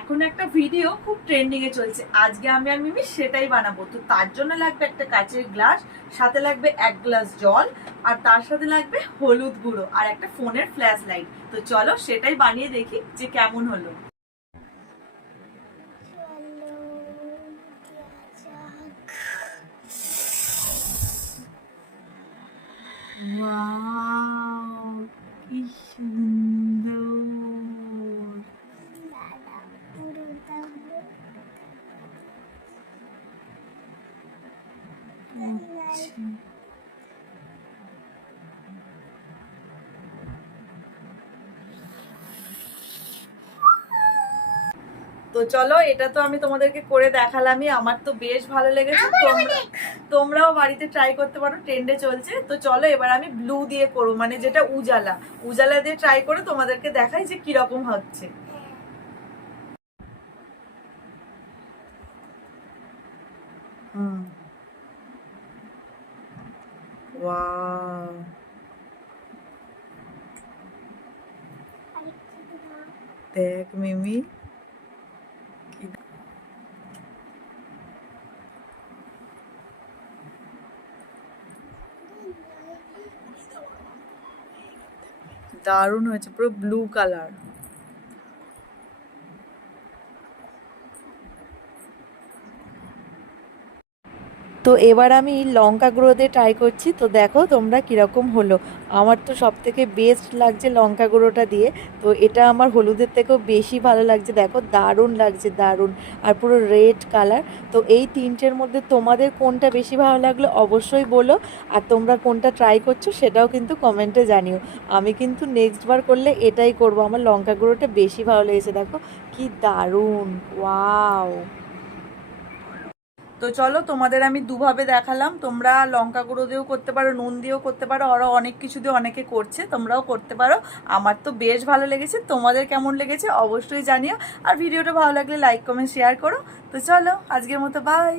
এখন একটা ভিডিও খুব ট্রেন্ডিং এ চলছে, আজকে আমি আর মিমি সেটাই বানাবো। তো তার জন্য লাগবে একটা কাচের গ্লাস, সাথে লাগবে 1 গ্লাস জল, আর তার সাথে লাগবে হলুদ গুঁড়ো আর একটা ফোনের ফ্ল্যাশ লাইট। তো চলো সেটাই বানিয়ে দেখি যে কেমন হলো। ওয়াও, কি সুন্দর! আচ্ছা, তো চলো, এটা তো আমি তোমাদেরকে করে দেখালামই, আমার তো বেশ ভালো লেগেছে। তোমরাও বাড়িতে ট্রাই করতে পারো, ট্রেন্ডে চলছে। তো চলো এবার আমি ব্লু দিয়ে করবো, মানে যেটা উজালা উজালা দিয়ে ট্রাই করে তোমাদেরকে দেখাই যে কিরকম হচ্ছে। হুম, ওয়াও, দেখ মিমি, দারুণ হয়েছে, পুরো ব্লু কালার। তো এবার আমি লঙ্কা গুঁড়ো দিয়ে ট্রাই করছি, তো দেখো তোমরা কীরকম হলো। আমার তো সব থেকে বেস্ট লাগছে লঙ্কা গুঁড়োটা দিয়ে, তো এটা আমার হলুদের থেকেও বেশি ভালো লাগছে। দেখো দারুণ লাগছে, দারুণ, আর পুরো রেড কালার। তো এই তিনটের মধ্যে তোমাদের কোনটা বেশি ভালো লাগলো অবশ্যই বলো, আর তোমরা কোনটা ট্রাই করছো সেটাও কিন্তু কমেন্টে জানিও। আমি কিন্তু নেক্সট বার করলে এটাই করব, আমার লঙ্কা গুঁড়োটা বেশি ভালো লেগেছে। দেখো কি দারুণ, ওয়াও! তো চলো তোমাদের আমি দুভাবে দেখালাম, তোমরা লঙ্কা গুঁড়ো দিয়েও করতে পারো, নুন দিয়েও করতে পারো, আরও অনেক কিছু দিয়ে অনেকে করছে, তোমরাও করতে পারো। আমার তো বেশ ভালো লেগেছে, তোমাদের কেমন লেগেছে অবশ্যই জানিও। আর ভিডিওটা ভালো লাগলে লাইক কমেন্ট শেয়ার করো। তো চলো আজকের মতো বাই।